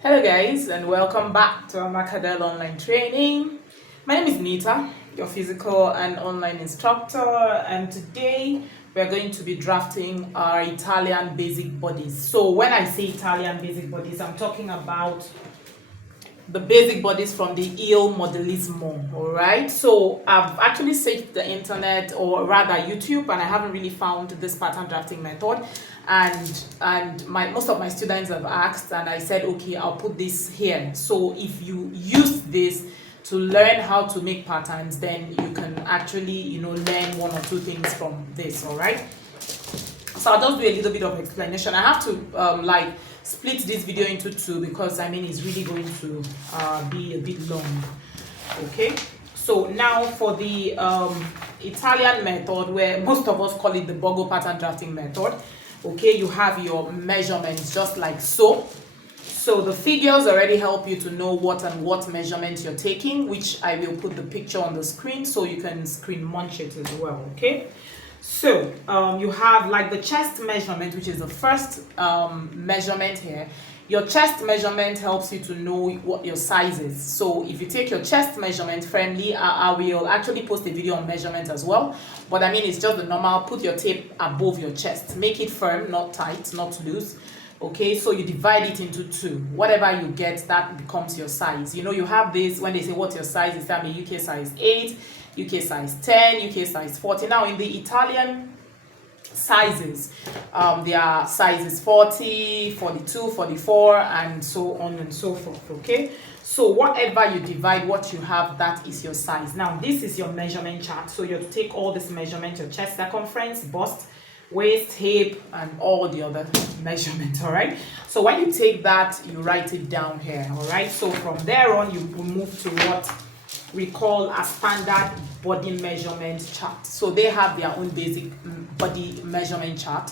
Hello guys, and welcome back to our Macadel online training. My name is Nita, your physical and online instructor, and today we're going to be drafting our Italian basic bodies. So when I say Italian basic bodies, I'm talking about the basic bodies from the Modellismo. All right, so I've actually searched the internet, or rather YouTube, and I haven't really found this pattern drafting method, and most of my students have asked, and I said, okay, I'll put this here. So if you use this to learn how to make patterns, then you can actually learn one or two things from this. All right, so I'll just do a little bit of explanation. I have to split this video into two because it's really going to be a bit long. Okay, so now for the Italian method, where most of us call it the Burgo pattern drafting method. Okay, you have your measurements just like so. So the figures already help you to know what measurement you're taking, which I will put the picture on the screen so you can screen munch it as well. Okay, so you have like the chest measurement, which is the first measurement here. Your chest measurement helps you to know what your size is. So if you take your chest measurement firmly, I will actually post a video on measurement as well. But it's just the normal, put your tape above your chest. Make it firm, not tight, not loose. Okay, so you divide it into two. Whatever you get, that becomes your size. You have this, when they say what's your size, is that UK size 8, UK size 10, UK size 40. Now in the Italian sizes, there are sizes 40, 42, 44, and so on and so forth. Okay, so whatever you divide what you have, that is your size. Now this is your measurement chart. So you have to take all this measurement, your chest circumference, bust, waist, hip, and all the other measurements. All right, so when you take that, you write it down here. All right, so from there on, you will move to what we call a standard body measurement chart. So they have their own basic body measurement chart,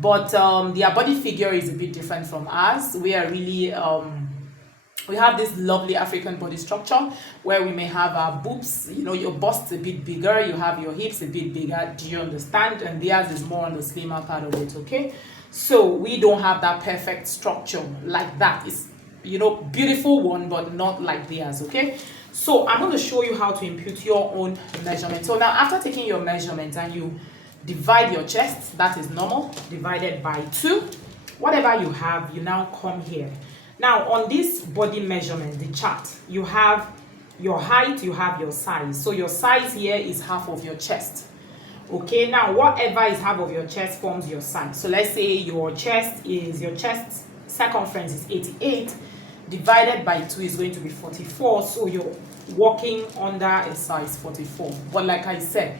but their body figure is a bit different from ours. We are really we have this lovely African body structure where we may have our boobs, your bust a bit bigger, you have your hips a bit bigger. Do you understand? And theirs is more on the slimmer part of it. Okay, so we don't have that perfect structure like that. It's beautiful one, but not like theirs. Okay, so I'm going to show you how to input your own measurement. So now after taking your measurement and you divide your chest, that is normal, divided by 2. Whatever you have, you now come here. Now on this body measurement, the chart, you have your height, you have your size. So your size here is half of your chest. Okay, now whatever is half of your chest forms your size. So let's say your chest circumference is 88, divided by 2 is going to be 44. So you're working under a size 44. But like I said,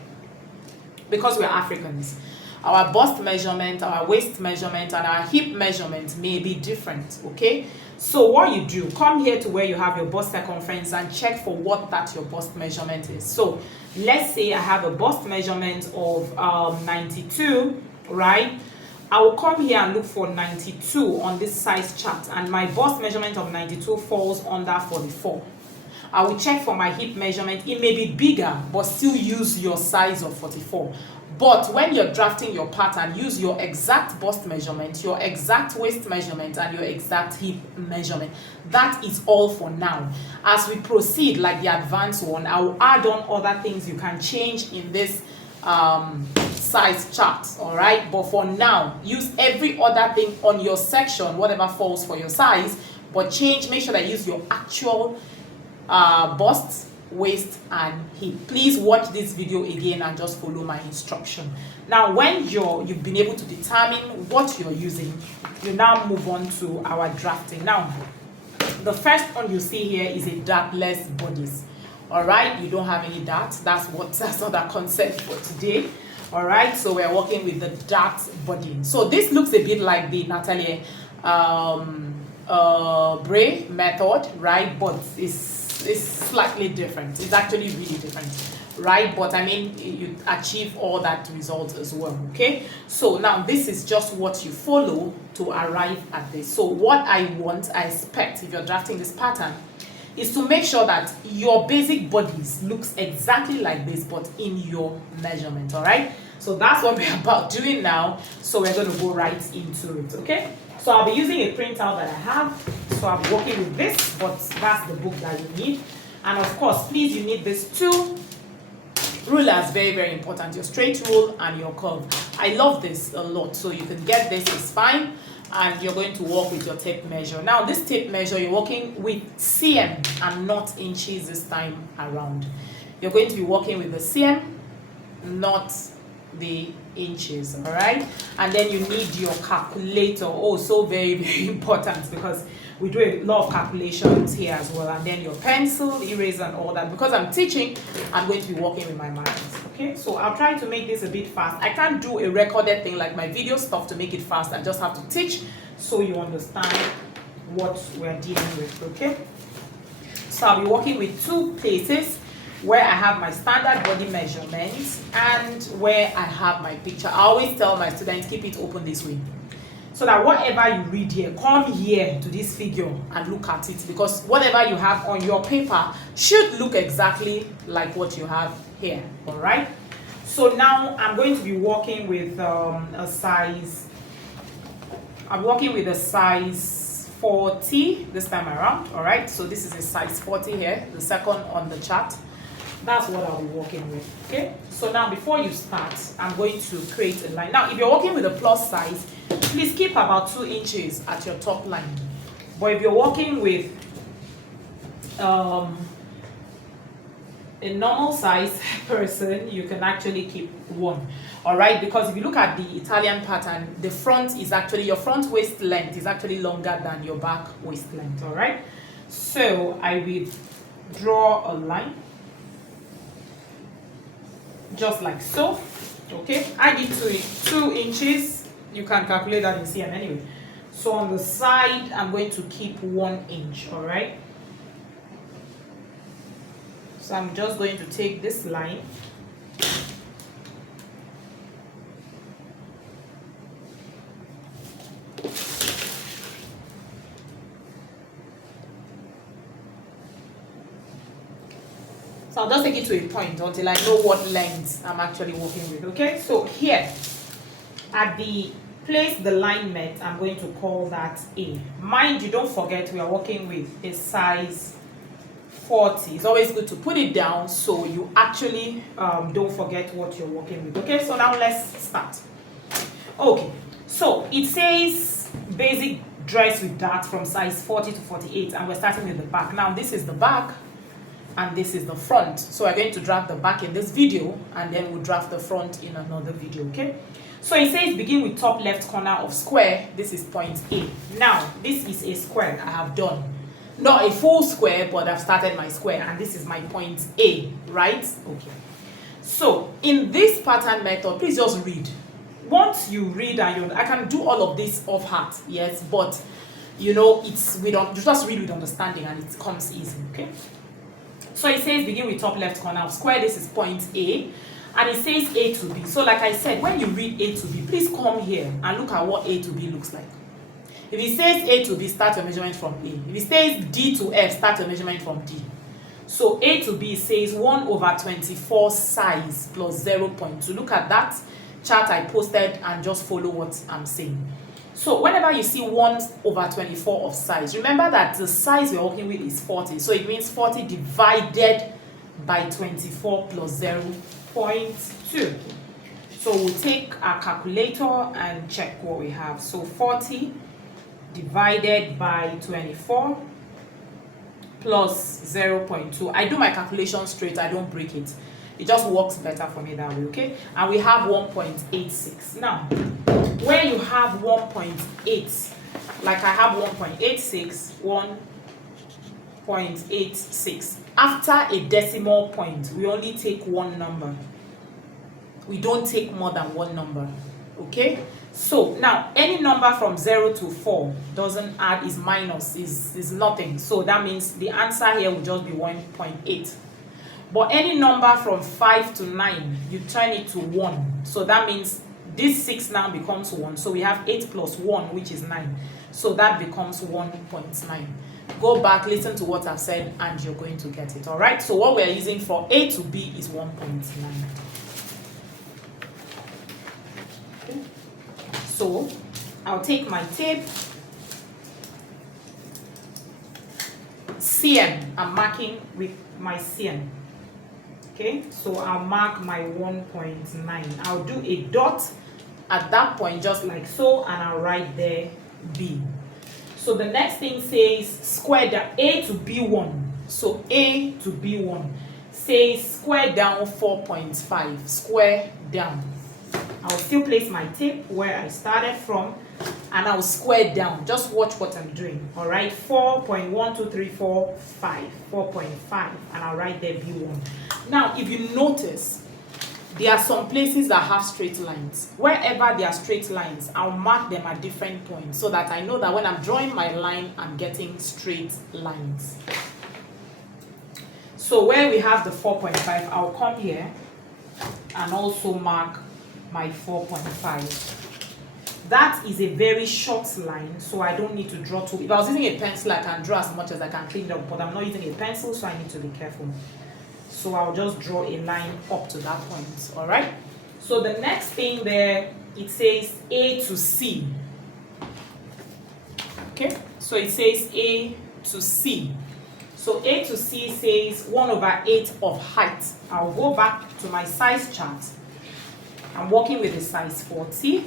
because we're Africans, our bust measurement, our waist measurement, and our hip measurement may be different. Okay, so what you do, come here to where you have your bust circumference and check for what that your bust measurement is. So let's say I have a bust measurement of 92, right? I will come here and look for 92 on this size chart, and my bust measurement of 92 falls under 44. I will check for my hip measurement. It may be bigger, but still use your size of 44. But when you're drafting your pattern, use your exact bust measurement, your exact waist measurement, and your exact hip measurement. That is all for now. As we proceed, like the advanced one, I will add on other things you can change in this size chart. All right, but for now, use every other thing on your section, whatever falls for your size, but make sure that you use your actual bust, waist, and hip. Please watch this video again and just follow my instruction. Now when you've been able to determine what you're using, you now move on to our drafting. Now the first one you see here is a dartless bodice. All right, you don't have any darts. That's not the concept for today. All right, so we're working with the dart body. So this looks a bit like the Natalie Bray method, right? But it's slightly different. It's actually really different, right? But you achieve all that result as well. Okay, so now this is just what you follow to arrive at this. So what I expect if you're drafting this pattern is to make sure that your basic bodies looks exactly like this, but in your measurement. All right, so that's what we're about doing now. So we're going to go right into it. Okay, so I'll be using a printout that I have. So I'm working with this, but that's the book that you need. And of course, please, you need these two rulers, very, very important, your straight rule and your curve. I love this a lot, so you can get this, it's fine. And you're going to work with your tape measure. Now, this tape measure, you're working with cm and not inches this time around. You're going to be working with the cm, not the inches, all right? And then you need your calculator. Oh, so very, very important, because we do a lot of calculations here as well. And then your pencil, eraser, and all that. Because I'm teaching, I'm going to be working with my markers. Okay, so I'll try to make this a bit fast. I can't do a recorded thing like my video stuff to make it fast. I just have to teach so you understand what we're dealing with. Okay, so I'll be working with two places where I have my standard body measurements and where I have my picture. I always tell my students, keep it open this way, so that whatever you read here, come here to this figure and look at it, because whatever you have on your paper should look exactly like what you have here. All right, so now I'm going to be working with a size 40 this time around. All right, so this is a size 40 here, the second on the chart. That's what I'll be working with. Okay, so now before you start, I'm going to create a line. Now, if you're working with a plus size, please keep about 2 inches at your top line. But if you're working with a normal size person, you can actually keep 1. All right, because if you look at the Italian pattern, the front is actually, your front waist length is actually longer than your back waist length. All right, so I will draw a line just like so. Okay, I need 2 inches. You can calculate that in cm anyway. So on the side, I'm going to keep 1 inch. All right, so I'm just going to take this line so I'll just take it to a point until I know what length I'm actually working with. Okay, so here at the place the line met, I'm going to call that A. Mind you, don't forget we are working with a size 40. It's always good to put it down so you actually don't forget what you're working with. Okay, so now let's start. Okay, so it says basic dress with dart from size 40 to 48, and we're starting with the back. Now this is the back and this is the front, so we're going to draft the back in this video and then we'll draft the front in another video. Okay, so it says begin with top left corner of square. This is point A. Now this is a square I have done, not a full square, but I've started my square, and this is my point A, right? Okay, so in this pattern method, please just read. Once you read, and I can do all of this off heart, yes, but you know, it's we don't, you just read with understanding and it comes easy. Okay, so it says begin with top left corner of square. This is point A, and it says A to B. So like I said, when you read A to B, please come here and look at what A to B looks like. If it says A to B, start your measurement from A. If it says D to F, start your measurement from D. So A to B says 1/24 size plus 0.2. Look at that chart I posted and just follow what I'm saying. So whenever you see 1/24 of size, remember that the size we're working with is 40. So it means 40 divided by 24 plus 0.2. So we'll take our calculator and check what we have. So 40 divided by 24 plus 0.2. I do my calculation straight, I don't break it. It just works better for me that way, okay? And we have 1.86. Now, where you have 1.8, like I have 1.86, 1.86. After a decimal point, we only take one number. We don't take more than one number, okay? So now, any number from 0 to 4 doesn't add, is minus, is nothing. So that means the answer here will just be 1.8. But any number from 5 to 9, you turn it to 1. So that means this 6 now becomes 1. So we have 8 plus 1, which is 9. So that becomes 1.9. Go back, listen to what I've said, and you're going to get it. All right? So what we're using for A to B is 1.9. So I'll take my tape cm. I'm marking with my cm. Okay, so I'll mark my 1.9. I'll do a dot at that point, just like so, and I'll write there B. So the next thing says square down A to B1. So A to B1 says square down 4.5. Square down. I'll still place my tape where I started from, and I'll square down. Just watch what I'm doing. All right, 4.12345, 4.5, and I'll write there B1. Now, if you notice, there are some places that have straight lines. Wherever there are straight lines, I'll mark them at different points so that I know that when I'm drawing my line, I'm getting straight lines. So where we have the 4.5, I'll come here and also mark my 4.5. That is a very short line, so I don't need to draw too. If I was using a pencil, I can draw as much as I can clean it up, but I'm not using a pencil, so I need to be careful. So I'll just draw a line up to that point. All right. So the next thing there, it says A to C. Okay. So it says A to C. So A to C says 1/8 of height. I'll go back to my size chart. I'm working with a size 40.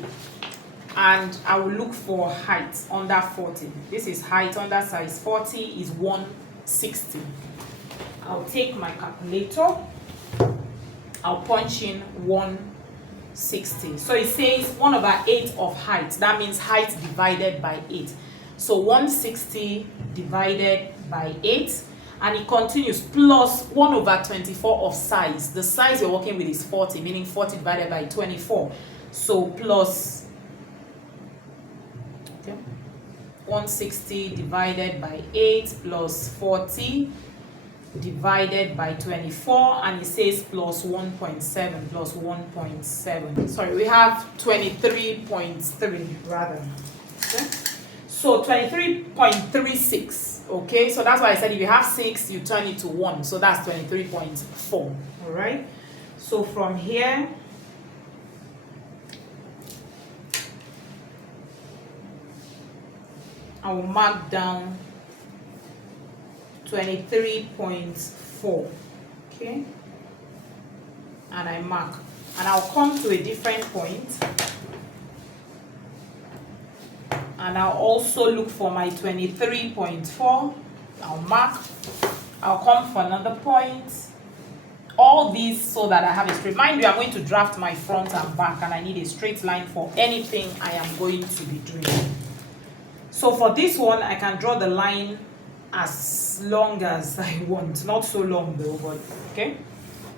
And I will look for height under 40. This is height under size 40 is 160. I'll take my calculator. I'll punch in 160. So it says 1/8 of height. That means height divided by 8. So 160 divided by 8. And it continues plus 1/24 of size. The size you're working with is 40, meaning 40 divided by 24. So plus 160 divided by 8 plus 40 divided by 24, and it says plus 1.7, plus 1.7. Sorry, we have 23.3 rather. Okay? So 23.36. Okay, so that's why I said if you have 6, you turn it to 1. So that's 23.4. All right. So from here, I will mark down 23.4. Okay, and I mark, and I'll come to a different point, and I'll also look for my 23.4. I'll mark, I'll come for another point. All these so that I have a straight. Mind you, I'm going to draft my front and back, and I need a straight line for anything I am going to be doing. So for this one, I can draw the line as long as I want. Not so long though, but okay.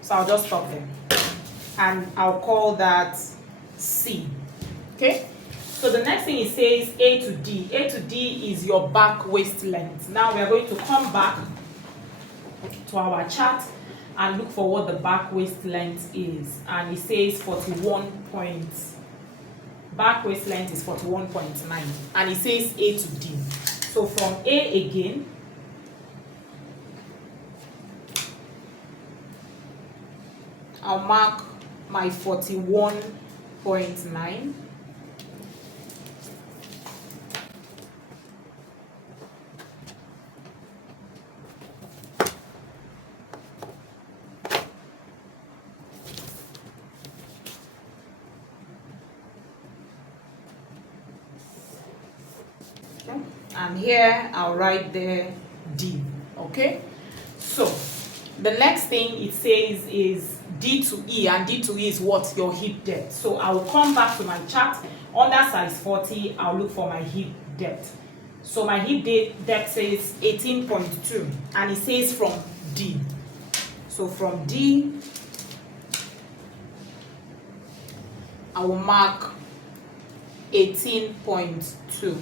So I'll just stop there. And I'll call that C. Okay. So the next thing it says A to D. A to D is your back waist length. Now we are going to come back to our chart and look for what the back waist length is. And it says 41 points. Back waist length is 41.9, and it says A to D. So from A again, I'll mark my 41.9. And here I'll write there D. Okay, so the next thing it says is D to E, and D to E is what? Your hip depth. So I will come back to my chart. Under size 40, I'll look for my hip depth. So my hip depth says 18.2, and it says from D. So from D, I will mark 18.2.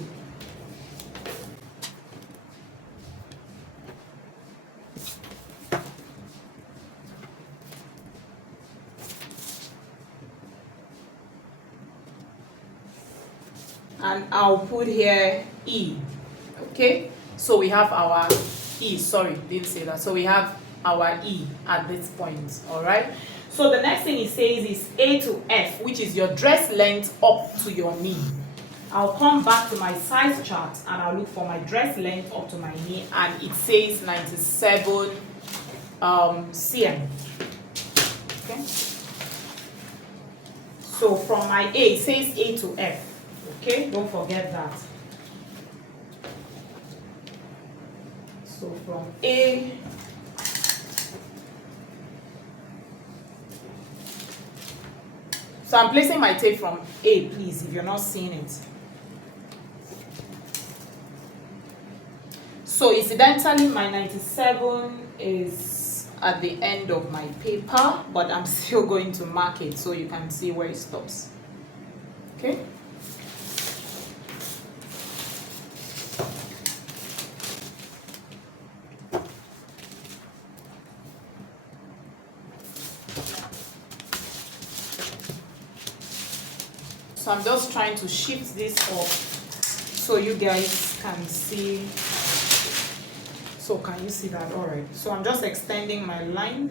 And I'll put here E. Okay, so we have our E. Sorry, didn't say that. So we have our E at this point. All right. So the next thing it says is A to F, which is your dress length up to your knee. I'll come back to my size chart and I'll look for my dress length up to my knee, and it says 97 cm. Okay. So from my A, it says A to F. Okay, don't forget that. So from A so I'm placing my tape from A, please, if you're not seeing it. So incidentally, my 97 is at the end of my paper, but I'm still going to mark it so you can see where it stops. Okay. So I'm just trying to shift this up so you guys can see. So can you see that? All right. So I'm just extending my line.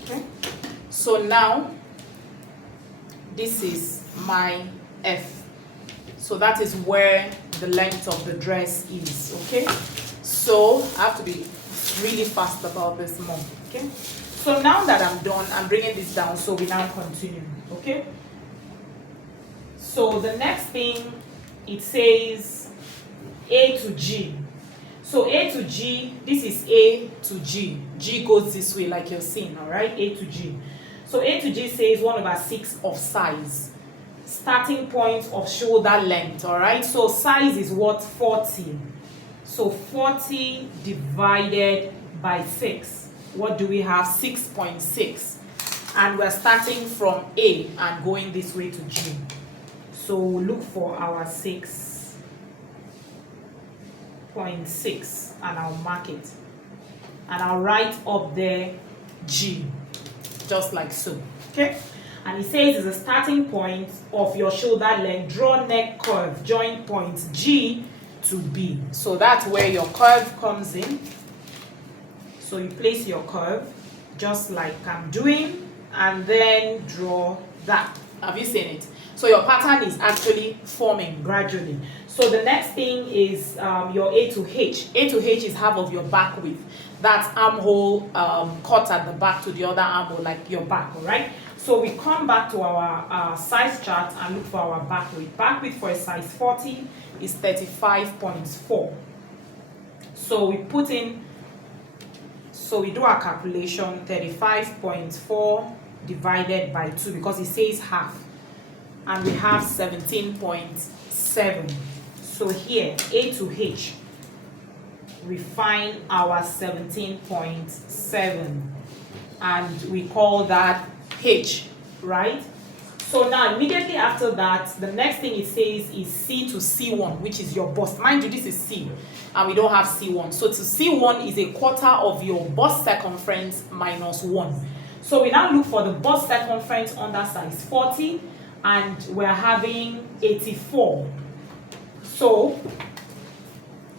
Okay. So now this is my F. So that is where the length of the dress is. Okay. So I have to be really fast about this more. Okay. So now that I'm done, I'm bringing this down. So we now continue. Okay. So the next thing, it says A to G. So A to G, this is A to G. G goes this way like you're seeing, all right? A to G. So A to G says 1/6 of size. Starting point of shoulder length, all right? So size is what? 40. So 40 divided by 6. What do we have? 6.6. And we're starting from A and going this way to G. So we'll look for our 6.6 and I'll mark it. And I'll write up there G, just like so. Okay? And it says it's a starting point of your shoulder length. Draw neck curve, joint points G to B. So that's where your curve comes in. So you place your curve just like I'm doing and then draw that. Have you seen it? So your pattern is actually forming gradually. So the next thing is your A to H. A to H is half of your back width. That's armhole cut at the back to the other armhole, like your back, all right? So we come back to our size chart and look for our back width. Back width for a size 40 is 35.4. So we put in, so we do our calculation, 35.4 divided by 2 because it says half. And we have 17.7. So here, A to H, we find our 17.7 and we call that H, right? So now immediately after that, the next thing it says is C to C1, which is your bust. Mind you, this is C and we don't have C1. So to C1 is a quarter of your bust circumference minus 1. So we now look for the bust circumference under size 40 and we're having 84. So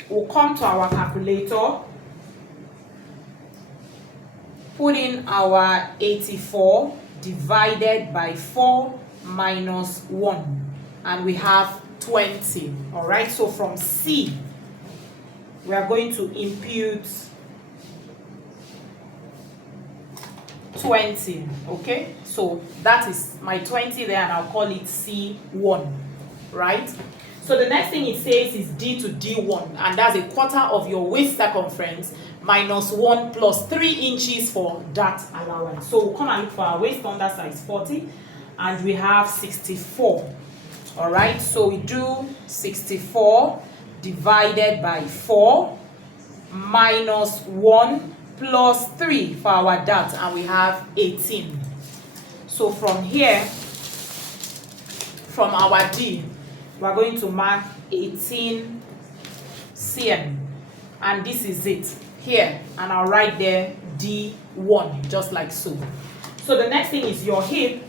we'll come to our calculator, put in our 84 divided by 4 minus 1, and we have 20. All right, so from C, we are going to impute 20. Okay, so that is my 20 there, and I'll call it C1, right? So the next thing it says is D to D1, and that's a quarter of your waist circumference minus 1 plus 3 inches for that allowance. So we'll come and look for our waist under size 40, and we have 64. All right, so we do 64 divided by 4 minus 1 plus 3 for our dot, and we have 18. So from here, from our D, we're going to mark 18 cm, and this is it here, and I'll write there D1, just like so. So the next thing is your hip,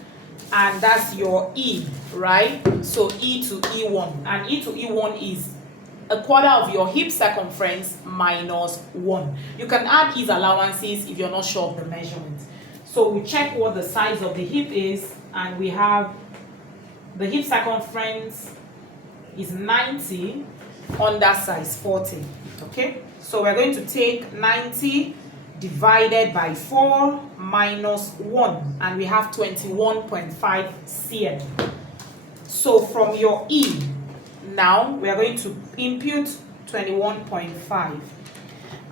and that's your E, right? So E to E1, and E to E1 is a quarter of your hip circumference minus 1. You can add ease allowances if you're not sure of the measurement. So we check what the size of the hip is, and we have the hip circumference is 90 under size 40. Okay, so we're going to take 90 divided by 4 minus 1, and we have 21.5 cm. So from your E, now we are going to impute 21.5,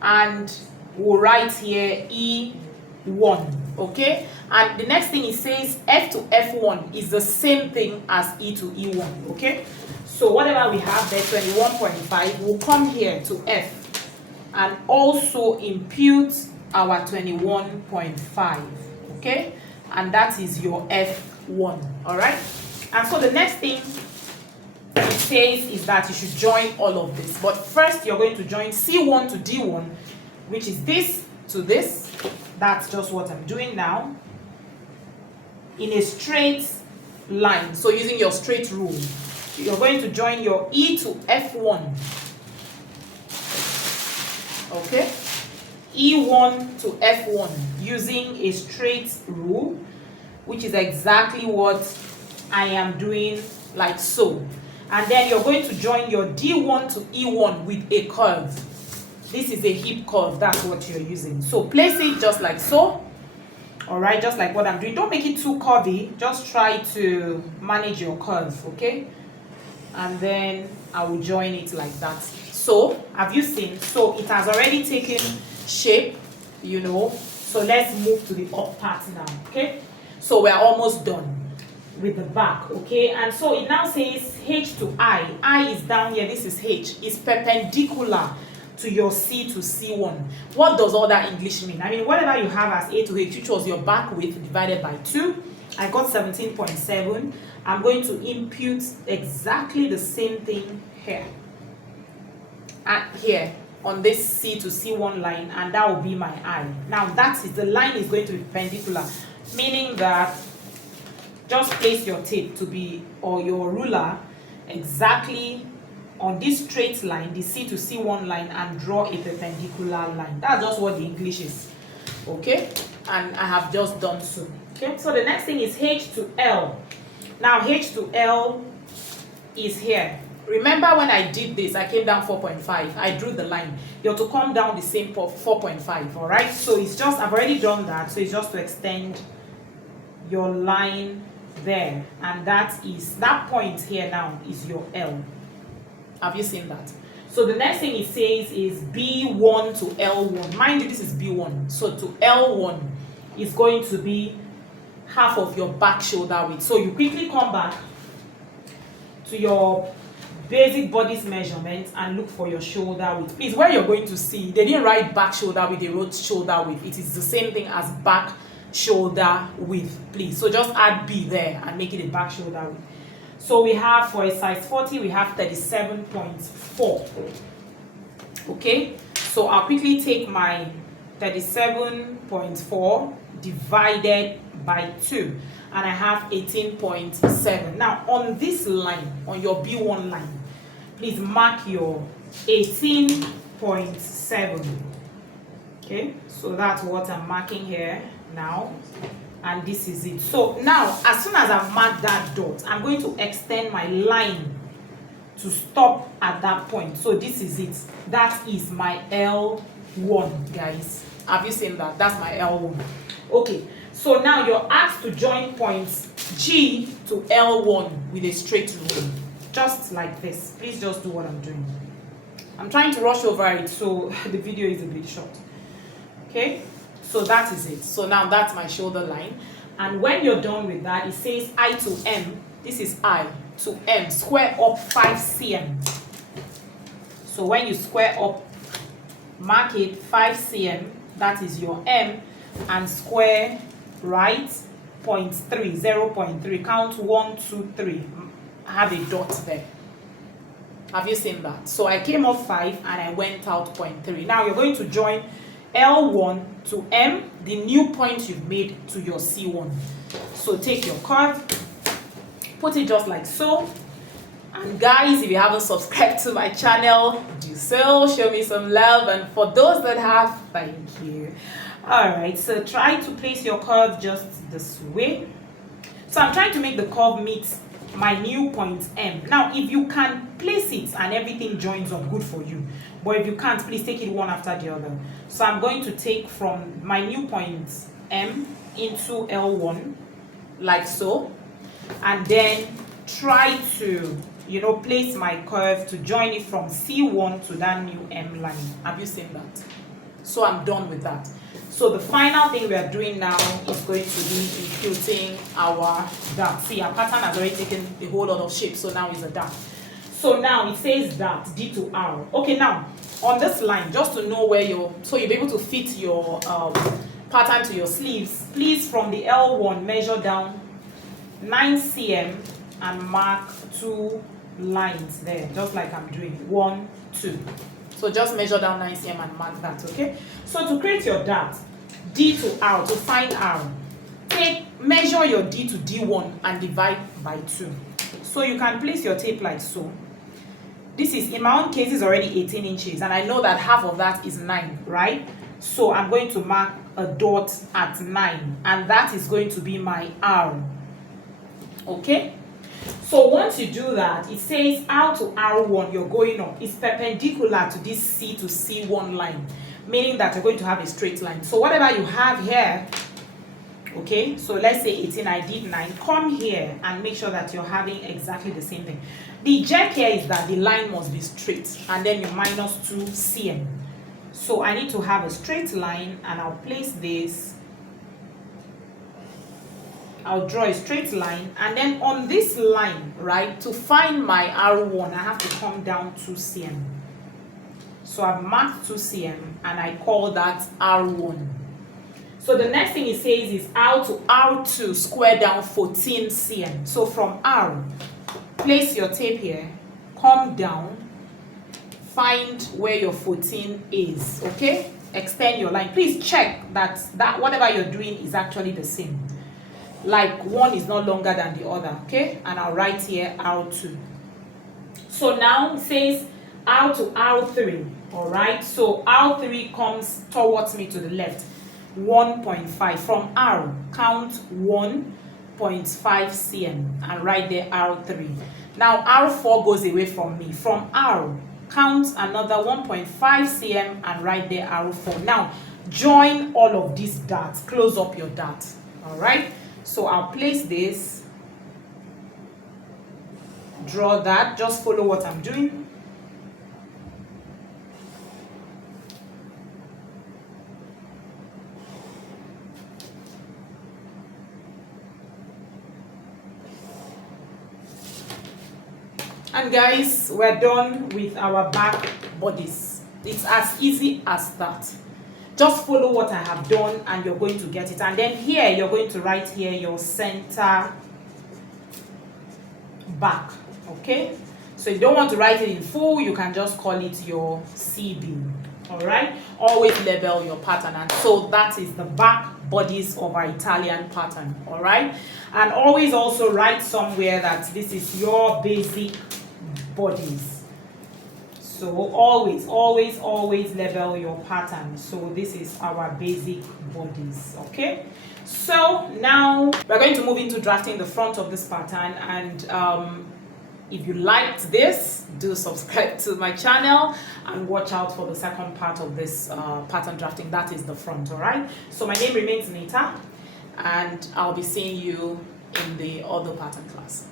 and we'll write here E1. Okay, and the next thing it says F to F1 is the same thing as E to E1. Okay, so whatever we have there, 21.5, will come here to F and also impute our 21.5. Okay, and that is your F1. All right, and so the next thing it says is that you should join all of this, but first you're going to join C1 to D1, which is this to this. That's just what I'm doing now, in a straight line. So using your straight rule, you're going to join your E to F1. Okay, E1 to F1 using a straight rule, which is exactly what I am doing, like so. And then you're going to join your D1 to E1 with a curve. This is a hip curve, that's what you're using. So place it just like so. All right, just like what I'm doing. Don't make it too curvy, just try to manage your curve, okay? And then I will join it like that. So have you seen? So it has already taken shape, you know. So let's move to the up part now, okay? So we're almost done with the back, okay? And so it now says H to I is down here. This is H, is perpendicular to your C to C1. What does all that English mean? I mean, whatever you have as A to H, which was your back width divided by 2, I got 17.7. I'm going to impute exactly the same thing here and here on this C to C1 line, and that will be my I. Now that is, the line is going to be perpendicular, meaning that just place your tape to be, or your ruler, exactly on this straight line, the C to C1 line, and draw a perpendicular line. That's just what the English is. Okay, and I have just done so. Okay, so the next thing is H to L. Now H to L is here. Remember when I did this, I came down 4.5. I drew the line. You're to come down the same 4.5. All right, so it's just, I've already done that. So it's just to extend your line there, and that is, that point here now is your L. Have you seen that? So the next thing it says is B1 to L1. Mind you, this is B1. So to L1 is going to be half of your back shoulder width. So you quickly come back to your basic bodice measurement and look for your shoulder width. Please, where you're going to see, they didn't write back shoulder width, they wrote shoulder width. It is the same thing as back shoulder width, please. So just add B there and make it a back shoulder width. So we have, for a size 40, we have 37.4. Okay, so I'll quickly take my 37.4 divided by 2, and I have 18.7. Now on this line, on your B1 line, please mark your 18.7. Okay, so that's what I'm marking here now, and this is it. So now, as soon as I've marked that dot, I'm going to extend my line to stop at that point. So this is it. That is my L1, guys. Have you seen that? That's my L1. Okay, so now you're asked to join points G to L1 with a straight rule, just like this. Please just do what I'm doing. I'm trying to rush over it, so the video is a bit short. Okay, so that is it. So now that's my shoulder line, and when you're done with that, it says I to M. This is I to M. Square up 5 cm. So when you square up, mark it 5 cm. That is your M, and square right 0.3, 0.3. Count 1, 2, 3. Have a dot there. Have you seen that? So I came off 5 and I went out 0.3. Now you're going to join L1 to M, the new point you've made, to your C1. So take your curve, put it just like so. And guys, if you haven't subscribed to my channel, do so, show me some love. And for those that have, thank you. Alright, so try to place your curve just this way. So I'm trying to make the curve meet my new point M. Now, if you can place it and everything joins up, good for you. But if you can't, please take it one after the other. So I'm going to take from my new point M into L1, like so. And then try to, place my curve to join it from C1 to that new M line. Have you seen that? So I'm done with that. So the final thing we are doing now is going to be imputing our dart. See, our pattern has already taken a whole lot of shape, so now it's a dart. So now it says dart, D to R. Okay, now on this line, just to know where so you'll be able to fit your pattern to your sleeves, please from the L1 measure down 9 cm and mark 2 lines there, just like I'm doing 1, 2. So just measure down 9 cm and mark that, okay? So to create your dart, D to R, to find R, measure your D to D1 and divide by 2. So you can place your tape like so. This is, in my own case, is already 18 inches, and I know that half of that is 9, right? So I'm going to mark a dot at 9, and that is going to be my R, okay? So once you do that, it says R to R1, you're going up. It's perpendicular to this C to C1 line, meaning that you're going to have a straight line. So whatever you have here, okay, so let's say 18, I did 9, come here and make sure that you're having exactly the same thing. The check here is that the line must be straight, and then you minus 2 cm. So I need to have a straight line, and I'll place this. I'll draw a straight line, and then on this line, right, to find my R1, I have to come down 2 cm. So I've marked 2 cm, and I call that R1. So the next thing it says is R to R2, square down 14 cm. So from R, place your tape here, come down, find where your 14 is, okay? Extend your line. Please check that whatever you're doing is actually the same. Like one is no longer than the other, okay? And I'll write here R2. So now it says R to R3, all right? So R3 comes towards me to the left, 1.5. From R, count 1.5 cm and write there R3. Now R4 goes away from me. From R, count another 1.5 cm and write there R4. Now join all of these darts, close up your dart, all right? So I'll place this, draw that, just follow what I'm doing. And guys, we're done with our back bodice. It's as easy as that. Just follow what I have done and you're going to get it. And then here, you're going to write here your center back, okay? So if you don't want to write it in full, you can just call it your CB, all right? Always label your pattern. And so that is the back bodice of our Italian pattern, all right? And always also write somewhere that this is your basic bodice. So always label your pattern. So this is our basic bodice, okay? So now we're going to move into drafting the front of this pattern. And if you liked this, do subscribe to my channel and watch out for the second part of this pattern drafting. That is the front, all right? So my name remains Nita, and I'll be seeing you in the other pattern class.